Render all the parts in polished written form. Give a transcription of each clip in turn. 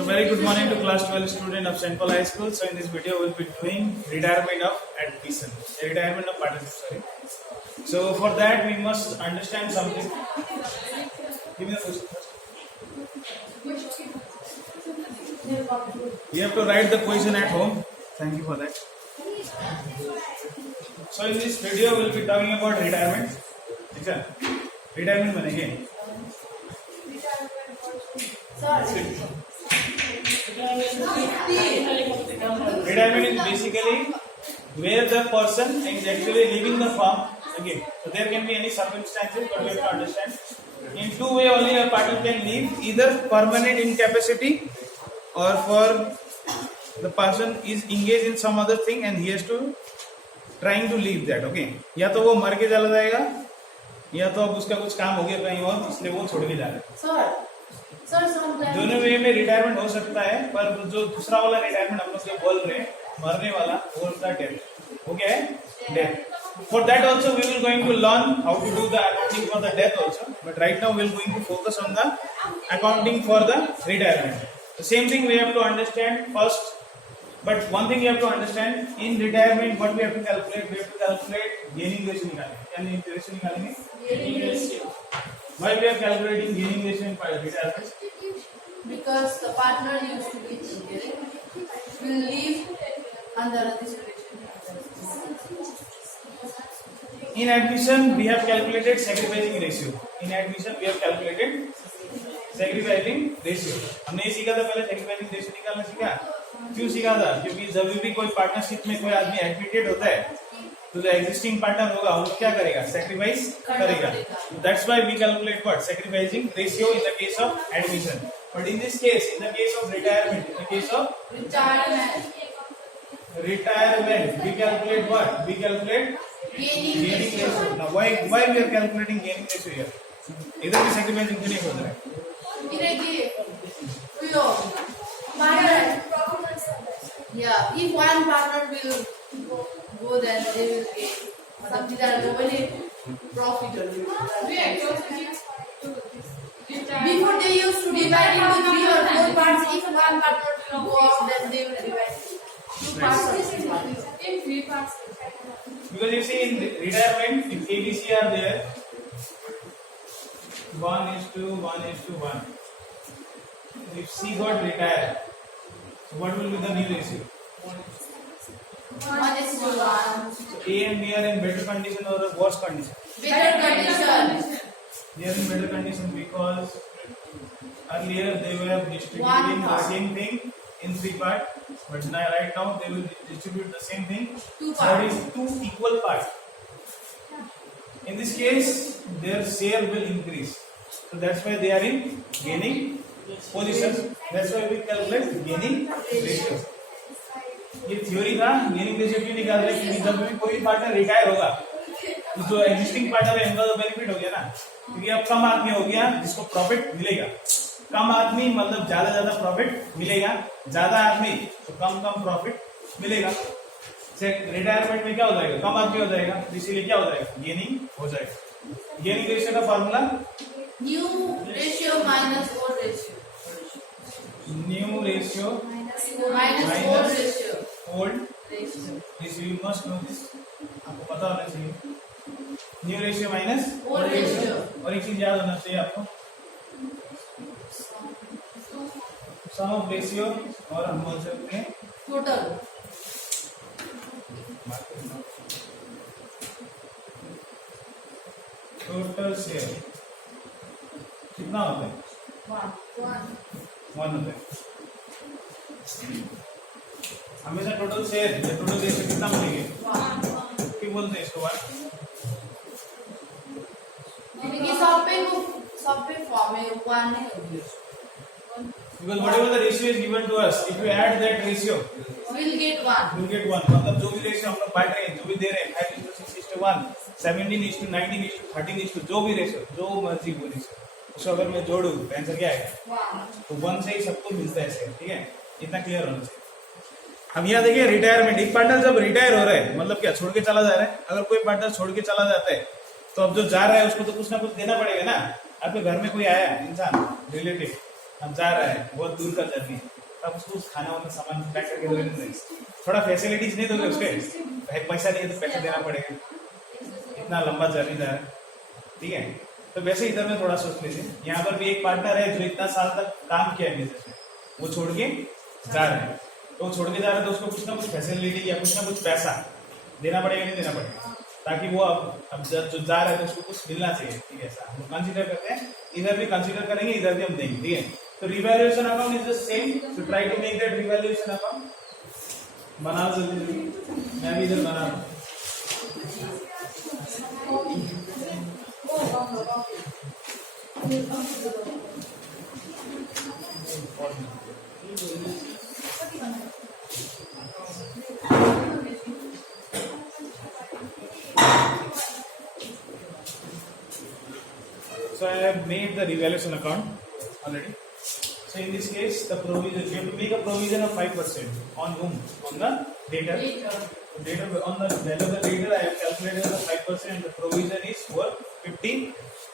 So very good morning to class 12 student of St. Paul High School. So in this video we'll be doing retirement of admission, retirement of partnership. Sorry. So for that we must understand something. Give me the question first. You have to write the question at home. Thank you for that. So in this video we'll be talking about retirement. Retirement बनेंगे. Retirement is basically where the person is actually leaving the firm. Okay, so there can be any circumstances, but we have to understand. In two ways only a partner can leave: either permanent incapacity, or for the person is engaged in some other thing and he has to trying to leave that. Okay, या तो वो मर के चला जाएगा, या तो अब उसका कुछ काम हो गया कहीं और, इसलिए वो छोड़ के जा रहा है. दोनों वे में रिटायरमेंट हो सकता है, पर जो दूसरा वाला रिटायरमेंट हम लोग जो बोल रहे हैं मरने वाला, वो होता है death. Okay, death. For that also we will going to learn how to do the accounting for the death also, but right now we will going to focus on the accounting for the retirement. The same thing we have to understand first, but one thing you have to understand, in retirement what we have to calculate, we have to calculate gaining ratio निकालेंगे. क्या ratio निकालेंगे? Gaining ratio. Why we are calculating gaining ratio in retirement? Because the partner used to be engaged will leave under this situation. In admission we have calculated sacrificing ratio. In admission we have calculated sacrificing ratio. हमने ये सीखा था पहले, sacrificing ratio निकालना सीखा. क्यों सीखा था? क्योंकि जब भी कोई पार्टनरशिप में कोई आदमी एडमिटेड होता है तो जो एग्जिस्टिंग पार्टनर होगा वो क्या करेगा? सैक्रिफाइस करेगा. That's why we calculate what? Sacrificing ratio in the case of admission. But in this case, in the case of retirement, in the case of retirement we calculate what? We calculate gaining ratio. Now why we are calculating gaining ratio here? इधर भी सैक्रिफाइसिंग क्यों नहीं होता है? Yeah, if one partner will go, then they will gain something that nobody profit. Before they used to divide into 3 or 4 parts. If one partner will go off, then they will divide 2 parts. In 3 parts. Because you see in retirement, if ABC are there, 1:1:1. If C got retired, so what will be the new ratio? 1:1. So A and B are in better condition or a worse condition? Better condition. They are in better condition because earlier they were distributing the same thing in 3 parts, but now right now they will distribute the same thing 2 that parts. is 2 equal parts. In this case, their share will increase. So that's why they are in gaining positions. That's why we calculate gaining ratio. ये थ्योरी था. Gaining ratio क्यों निकाल रहे हैं? क्योंकि जब भी कोई पार्टनर रिटायर होगा तो जो एग्जिस्टिंग पार्टनर है उनका तो बेनिफिट हो गया ना, क्योंकि अब कम आदमी हो गया जिसको प्रॉफिट मिलेगा. कम आदमी मतलब ज्यादा प्रॉफिट मिलेगा, ज्यादा आदमी तो कम प्रॉफिट मिलेगा. रिटायरमेंट में क्या हो जाएगा? कम आदमी हो जाएगा, इसीलिए क्या हो जाएगा? गेनिंग हो जाएगा. गेनिंग रेशियो का formula New ratio minus old ratio. New ratio Minus old ratio. Old Ratio. Ratio. You must know this, आपको पता होना चाहिए. New ratio minus Old ratio. और एक चीज याद होना चाहिए आपको, सम ऑफ रेशियो, और हम बोल सकते हैं Total. Total share. कितना होता है? 1 होता है. हमेशा टोटल शेयर या टोटल रेशियो कितना मिलेंगे? 1. क्यों बोलते हैं इसको 1? क्योंकि सब पे फॉर्म में 1 नहीं होगी. Because whatever the ratio is given to us, if you add that ratio, We'll get 1. you will get 1. मतलब जो भी रेशियो हम लोग बांट रहे हैं, जो भी दे रहे हैं, 5:6:1, 17:19, 13:13, जो भी रेशियो, जो मर्जी वो रेशियो, उसको अगर मैं जोड़ू तो आंसर क्या आएगा? 1. तो 1 से ही सबको मिलता है. ठीक है, इतना क्लियर होना चाहिए. अब यहाँ देखिए रिटायरमेंट, एक पार्टनर जब रिटायर हो रहा है मतलब क्या? छोड़ के चला जा रहा है. अगर कोई पार्टनर छोड़ के चला जाता है तो अब जो जा रहा है उसको तो कुछ ना कुछ देना पड़ेगा ना. आपके घर में कोई आया इंसान रिलेटिव, अब जा रहा है, बहुत दूर का जर्नी, आप उसको उस खाना वाला सामान पैक करके दोगे नहीं, थोड़ा फैसिलिटीज नहीं दोगे उसके, पैसा नहीं है तो पैसा देना पड़ेगा, इतना लंबा जर्नी जा रहा है, ठीक है। तो वैसे इधर में थोड़ा सोच लीजिए, यहाँ पर भी एक पार्टनर है जो इतना साल तक काम किया है बिजनेस में, वो छोड़ के जा रहा है, तो वो छोड़ के जा रहा है तो उसको कुछ ना कुछ फैसिलिटी या कुछ ना कुछ पैसा देना पड़ेगा, नहीं देना पड़ेगा, ताकि वो अब जो जा रहा है तो उसको कुछ मिलना चाहिए, ठीक है। ऐसा हम कंसीडर करते हैं, इधर भी कंसीडर करेंगे, इधर भी हम देंगे, ठीक है। तो revaluation account is the same, so try to make that revaluation account. बनाओ जल्दी, मैं भी इधर बना रहा हूँ। So I have made the revaluation account already. So in this case, the provision, you have to make a provision of 5% on whom? On the debtor. Debtor, on the value of the debtor, I have calculated the 5% and the provision is for 50.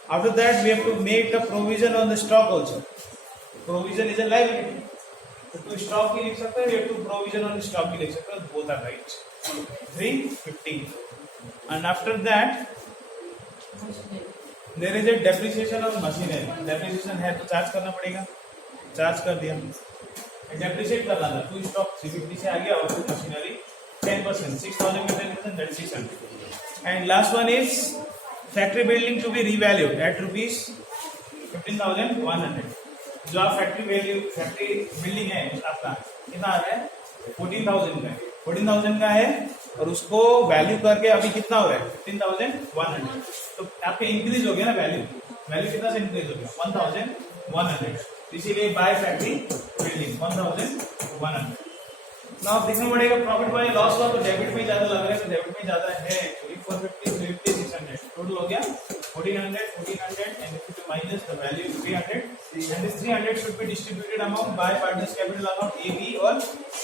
After that, we have to make a provision on the stock also. Provision is a liability. So to stock की लिख सकते हैं, we have to provision on the stock की लिख सकते हैं, both are right. 350. And after that, there is a depreciation of machinery. Depreciation है तो चार्ज करना पड़ेगा, चार्ज कर दिया, डेप्रिशिएट करना था, टू स्टॉक 350 से आ गया और फिर मशीनरी 10%, 6000 का 10%, that's 600. And last one is factory building to be revalued at rupees 15,100. जो आप फैक्ट्री बिल्डिंग है आपका कितना आ रहा है, 14,000 का है, 14,000 का है और उसको वैल्यू करके अभी कितना हो रहा है 15,100, तो आपके इंक्रीज हो गया ना वैल्यू कितना से इंक्रीज हो गया 1,100, इसीलिए बाय फैक्ट्री बिल्डिंग 1,100। ना आप देखना पड़ेगा प्रॉफिट बाय लॉस हुआ तो डेबिट में ज्यादा लग रहा है, तो डेबिट में ज्यादा है, 450, 350, 600 टोटल हो गया 1,400 and if you minus the value 300 and this 300 should be distributed among by partners capital account A, B और C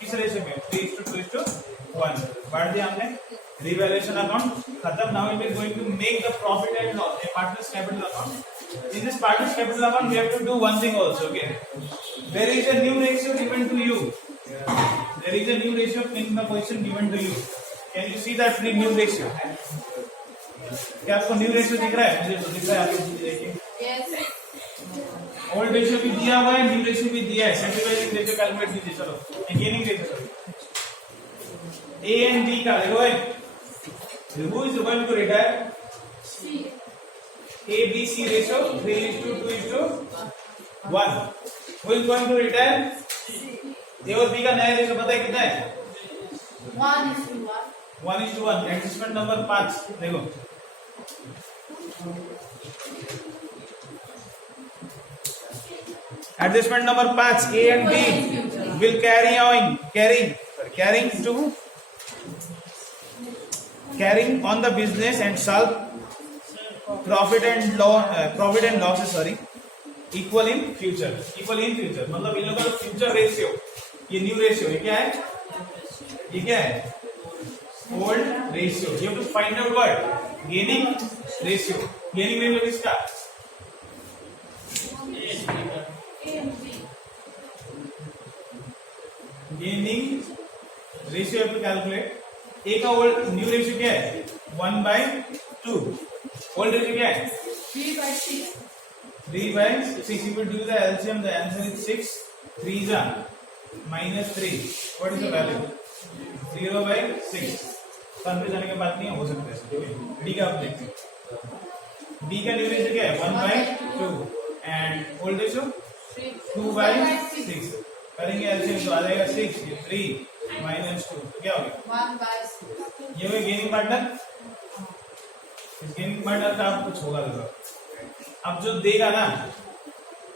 किस रेशियो में 3:2:1 बांट दिया हमने। रिवैल्यूएशन अकाउंट खत्म। Now we are going to make the profit and loss a partners capital account. In this partners capital account we have to do one thing also, okay? There is a new ratio given to you. There is a new ratio in the question given to you. Can you see that new ratio? क्या आपको new ratio दिख रहा है? मुझे तो दिख रहा है, आप देखिए। ओल्ड रेशियो भी दिया हुआ है, न्यू रेशियो भी दिया है। सेंट्रलाइजिंग रेशियो कैलकुलेट कीजिए, चलो। Gaining ratio A and B का देखो, who is going to retire? C. A B C ratio 3:2:1। Who is going to retire? C. A और बी का नया रेशियो पता है कितना है? 1:1। एडजस्टमेंट नंबर 5 देखो, adjustment number 5, A and B will carrying on the business and solve profit and losses equal in future मतलब इन लोगों का फ्यूचर रेशियो, ये न्यू रेशियो, ये क्या है? ये क्या है? Old ratio. You have to find out what? Gaining ratio. Gaining ratio किसका? Gaining ratio have to calculate. A का ओल्ड न्यू रेशियो क्या है? 1/2। ओल्ड रेशियो क्या है? 3/6। 3/6। If you do the LCM, the answer is 6. 3 minus 3. What is the value? 0/6। कंफ्यूज जाने की बात नहीं है, हो सकता है। डी का आप देखते हैं, डी का न्यू रेशियो क्या है? 1/2 एंड ओल्ड रेशियो 2/6। करेंगे एलसीएम तो आ जाएगा 6, 3 minus 2 क्या हो गया? 1/6। ये हुए गेनिंग पार्टनर। इस गेनिंग पार्टनर का आप कुछ होगा देखो, अब जो देगा ना,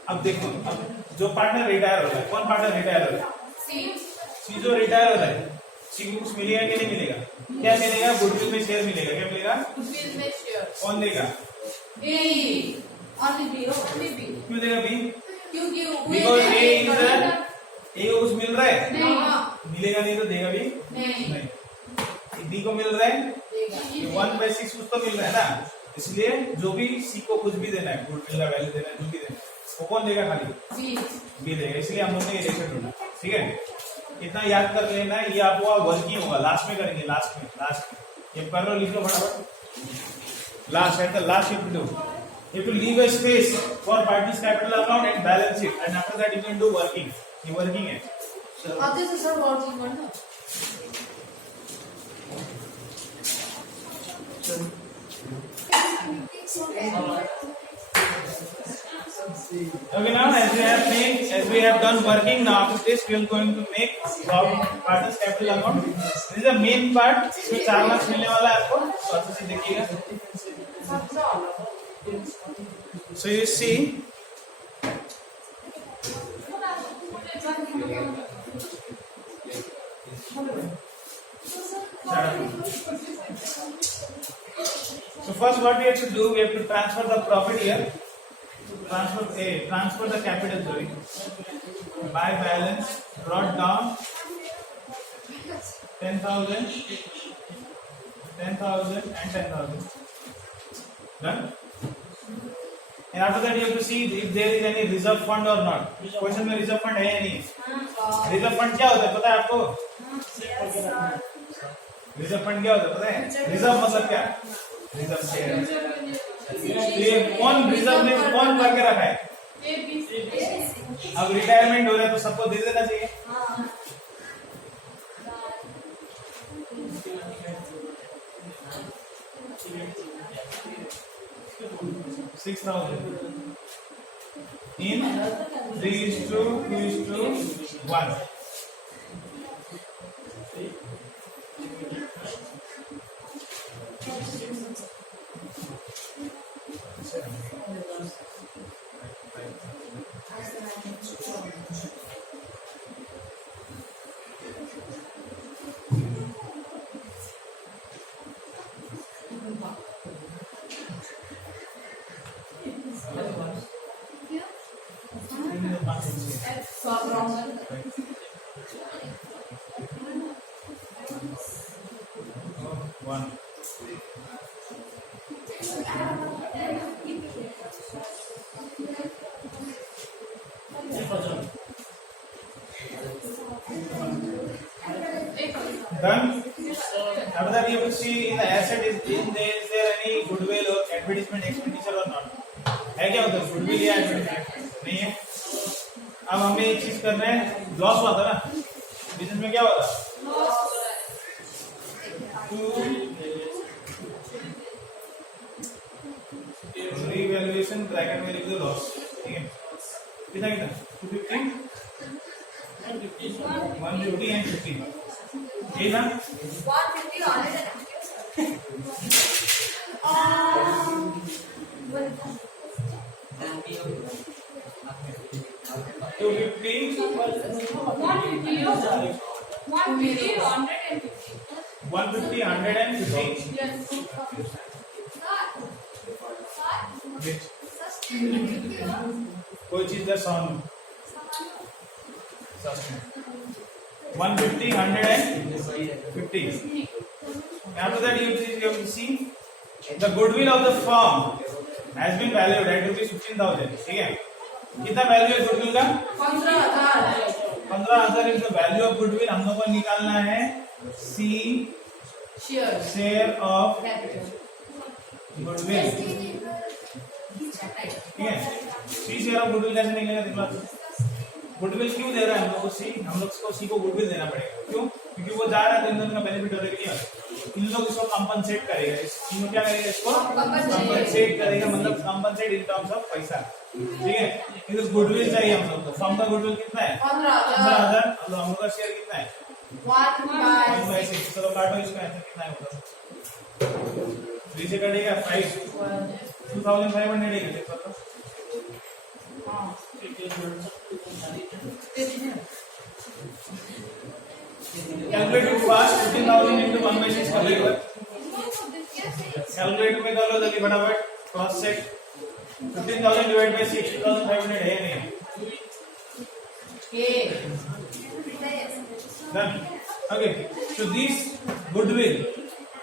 अब देखो, अब जो पार्टनर रिटायर हो रहा है, कौन पार्टनर रिटायर हो रहा है? सी जो रिटायर हो रहा है, सी को कुछ मिलेगा कि नहीं मिलेगा? क्या मिलेगा? गुडविल में शेयर मिलेगा। क्या मिलेगा? गुडविल में शेयर। कौन देगा? बी। Only B. क्यों देगा बी? क्योंकि बिकॉज़ ए इज ए को कुछ मिल रहा है? नहीं। मिलेगा नहीं तो देगा भी? नहीं। बी को मिल रहा है? देगा। 1/6 कुछ तो मिल रहा है ना, इसलिए जो भी सी को कुछ भी देना है, गुडविल का वैल्यू देना है, जो भी देना है, वो कौन देगा खाली? B. बी देगा, इसलिए हम लोग ने ये रेशियो ढूंढा। ठीक है, इतना याद कर लेना, ये आपका वर्किंग होगा, लास्ट में करेंगे, लास्ट में ये कर लो, लिख लो फटाफट। लास्ट है तो last you have to leave a space for parties capital account and balance it, and after that you can do working. ये working है। This is our working one. Okay, now as we have done working, now after this we are going to make partners capital account. This is the main part, इसमें 4 मार्क्स मिलने वाला है आपको, तो अच्छे से देखिएगा। So you see, so first what we have to do, we have to transfer the profit here, transfer the capital, sorry, by balance brought down 10,000 and 10,000. Done. And after that you have to see if there is any reserve fund or not. Question में reserve fund है या नहीं? Reserve fund क्या होता है पता है आपको? Reserve fund क्या होता है पता है? Reserve मतलब क्या? Reserve share. ये कौन reserve में कौन भर के रखा है? अब रिटायरमेंट हो रहा है तो सबको दे देना चाहिए। 6,000 in 3:2:1. One. Done. After that, you have to see in the asset is there any goodwill or advertisement expenditure or not? है क्या उधर goodwill या advertisement? नहीं है। अब हमें एक चीज करना है, लॉस हुआ था ना बिजनेस में, क्या हुआ था? रिवैल्यूएशन ब्रैकेट में लिख दो लॉस। ठीक है, कितना 250 150 एंड 50, ये ना 150 ऑलरेडी 150 150 Yes. कोई चीज का साउंड 150 150. After that you have to see the goodwill of the firm has been valued at ₹15,000. ठीक है, कितना वैल्यू है गुडविल का? 15,000 is the value of goodwill. हम लोग को निकालना है सी शेयर ऑफ गुडविल। ठीक है, सी शेयर ऑफ गुडविल कैसे निकलेगा देखो। गुडविल क्यों दे रहा है हम लोग को सी? हम लोग को सी को गुडविल देना पड़ेगा, क्यों? क्योंकि वो जा रहा है तो इन दोनों का बेनिफिट हो रहा है। इन लोग इसको कंपनसेट करेगा, इन क्या करेगा? इसको कंपनसेट करेगा, मतलब कंपनसेट इन टर्म्स ऑफ पैसा। ठीक है, इधर गुडविल चाहिए हम लोग को। फर्म का गुडविल कितना है? 15,000। हम लोग का शेयर कितना है? 1/6। चलो काटो इसका आंसर कितना है होगा? 3 से कटेगा 5 2500 है। देखो तो कैलकुलेट फास्ट 15,000 into 1/6 कर लो। कैलकुलेट में कर लो जल्दी फटाफट। क्रॉस चेक 15,000 डिवाइड बाय 6 2500 है नहीं? Done. Okay, so this goodwill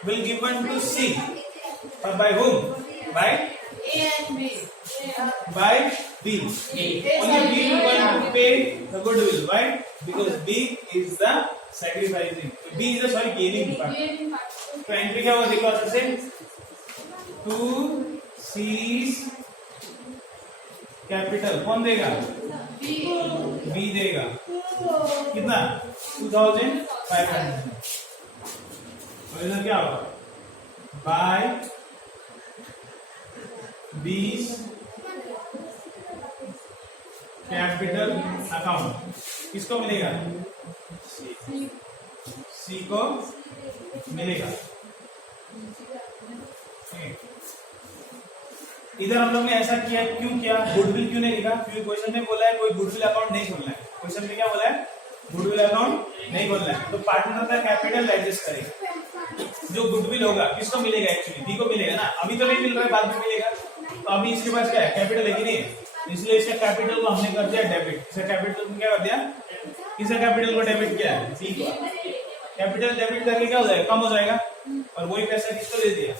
will given to C, but by whom? By A and B. by B. Only B is going to pay the goodwill. Why? Because B is the sacrificing. B is the gaining part. तो एंट्री क्या होगा देखो अच्छे से 2C's capital कौन देगा? B देगा कितना 2500 और इधर क्या होगा बाय B's कैपिटल अकाउंट किसको मिलेगा? C को मिलेगा। इधर हम लोग ने ऐसा किया क्यों किया? गुडविल क्यों नहीं लिखा? क्योंकि क्वेश्चन में बोला है कोई गुडविल अकाउंट नहीं खोलना है। क्वेश्चन में क्या बोला है? गुडविल अकाउंट नहीं खोलना है। तो पार्टनर का कैपिटल एडजस्ट करेगा। जो गुडविल होगा किसको मिलेगा? एक्चुअली बी को मिलेगा ना। अभी तो नहीं मिल रहा है, बाद में मिलेगा। तो अभी इसके पास क्या है? कैपिटल है कि नहीं? इसलिए इसका कैपिटल को हमने कर दिया डेबिट। इसका कैपिटल को क्या कर दिया? इसका कैपिटल को डेबिट किया है सी को। कैपिटल डेबिट करके क्या हो जाएगा? कम हो जाएगा। और वही पैसा किसको दे दिया?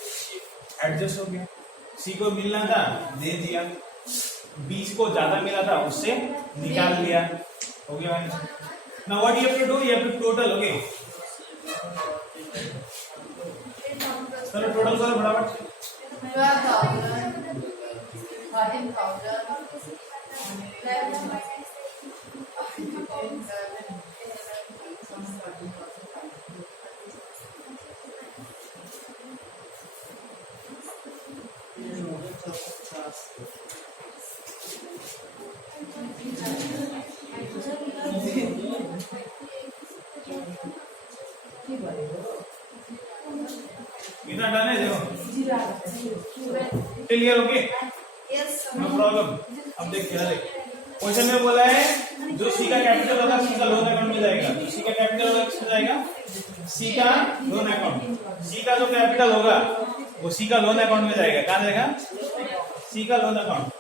एडजस्ट हो गया। सी को मिलना था दे दिया, बी को ज्यादा मिला था उससे निकाल लिया। हो गया मैंने। Now what you have to do? You have to total. Okay चलो टोटल करो फटाफट। 13,000 इतना डन है देखो। Clear okay? No problem. अब देख क्वेश्चन में बोला है जो सी का कैपिटल होगा सी का लोन अकाउंट में जाएगा। तो सी का कैपिटल होगा किसमें जाएगा? सी का लोन अकाउंट। सी का जो कैपिटल होगा वो सी का लोन अकाउंट में जाएगा। कहाँ जाएगा? सी का लोन अकाउंट।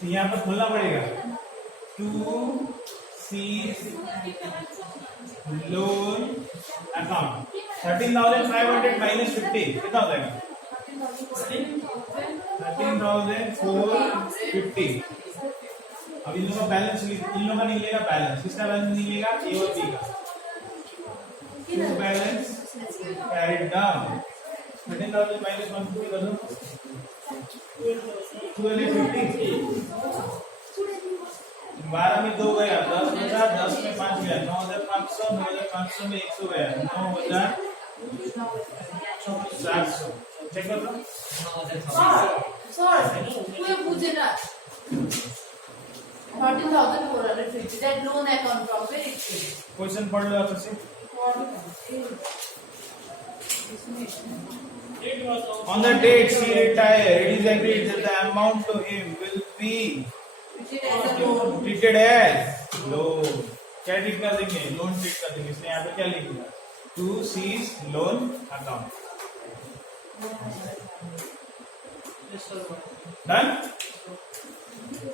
तो यहाँ पर खोलना पड़ेगा 2C लोन अकाउंट। 13,500 माइनस 50 कितना हो जाएगा? 13,450। अब इन लोगों का बैलेंस, इन लोगों का निकलेगा बैलेंस। किसका बैलेंस निकलेगा? ए और बी का। To balance carried down. 13,000 minus 150 कर दो 1250। 12 में 2 गया, 10 बचा, 10 में 5 गया, 9,500, 9,500 में 100 गया, 9,700। चेक कर लो। पूछे ना 13,450 that loan account from where it came? Question पढ़ लो आप से। On the date she retired, it is agreed that the amount to him will be treated as loan। क्या ट्रीट कर देंगे? लोन ट्रीट कर देंगे। इसलिए यहाँ पे क्या लिखेगा? 2C's loan account. Done?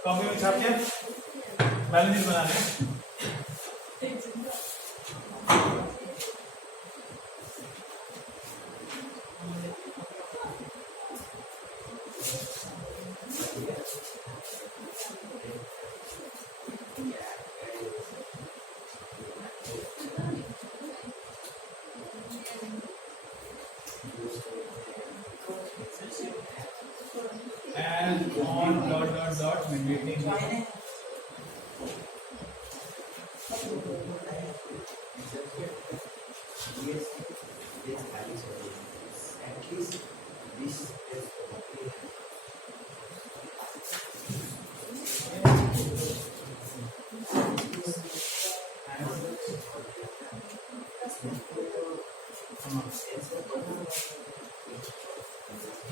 Copy में छाप दिया, बैलेंस शीट बना लें। And on ... mandating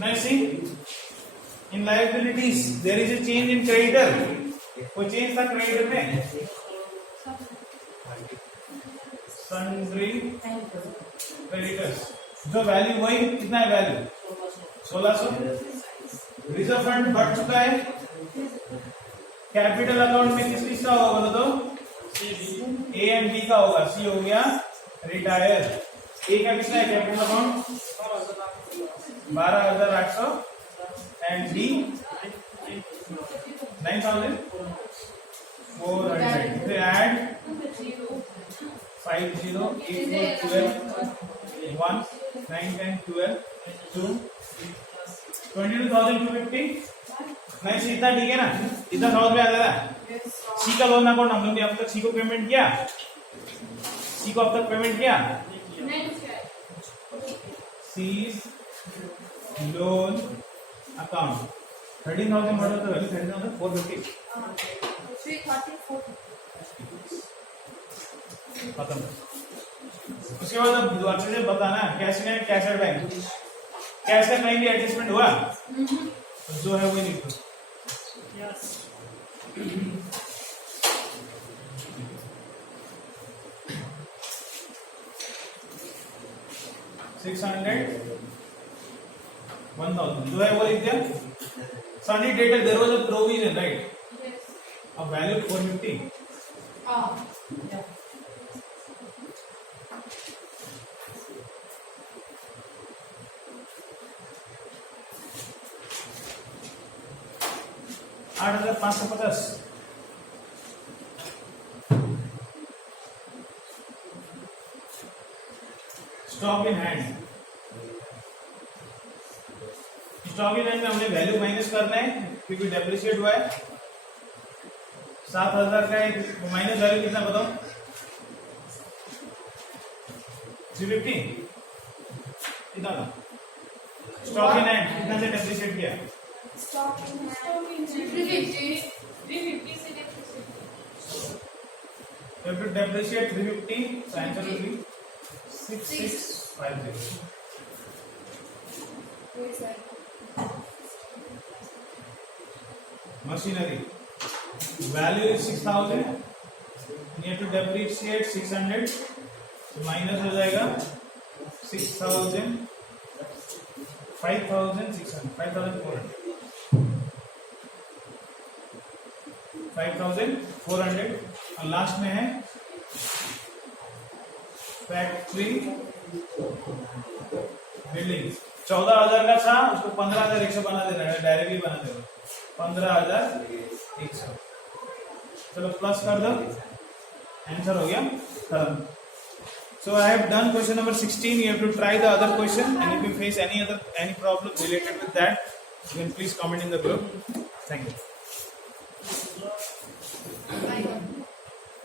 Now see, in liabilities there is a change in creditor. कोई चेंज था क्रेडिटर में? Sundry creditors. जो वैल्यू वही कितना है? वैल्यू 1600। रिजर्व फंड बढ़ चुका है। कैपिटल अकाउंट में किस किसका होगा बोलो तो? ए एंड बी का होगा। सी हो गया रिटायर। ए का कितना है capital account? 12,800 and B 9,400. If you add 5 0 8 4 12 1 9 10 12 2 22,250. नहीं इतना ठीक है ना, इतना समझ में आ रहा है। सी का लोन अकाउंट हम लोग ने अब तक सी को पेमेंट किया, सी को अब तक पेमेंट किया। सी लोन अकाउंट 13,000 मॉडल तो वैल्यू 13,450 खत्म। उसके बाद अब अच्छे से बताना कैश में कैश एट बैंक, कैश का कहीं भी एडजस्टमेंट हुआ जो है वही लिखो। Yes. 600 1000 जो है वो लिख दिया। Sunny data there was a provision, right? Yes. A value 450. Yeah. 8,550 stock in hand. Stock in hand में हमने वैल्यू माइनस करना है क्योंकि डेप्रिशिएट हुआ है। 7,000 का एक माइनस वैल्यू कितना बताओ? 350 कितना था? स्टॉक इन हैंड कितना से डेप्रिशिएट किया? Stock in hand. 350. 350 से depreciate. You have to depreciate 350. So answer will be 6650. Machinery. Value is 6,000. You have to depreciate 600. So minus हो जाएगा 6,000. 5,600. 5,400. 5,400 और लास्ट में है फैक्ट्री बिल्डिंग। 14,000 का था उसको 15,100 बना देना है, डायरेक्टली बना देना 15,100। चलो प्लस कर दो, आंसर हो गया खत्म। So I have done question number 16. You have to try the other question, and if you face any problem related with that, you can please comment in the group. Thank you.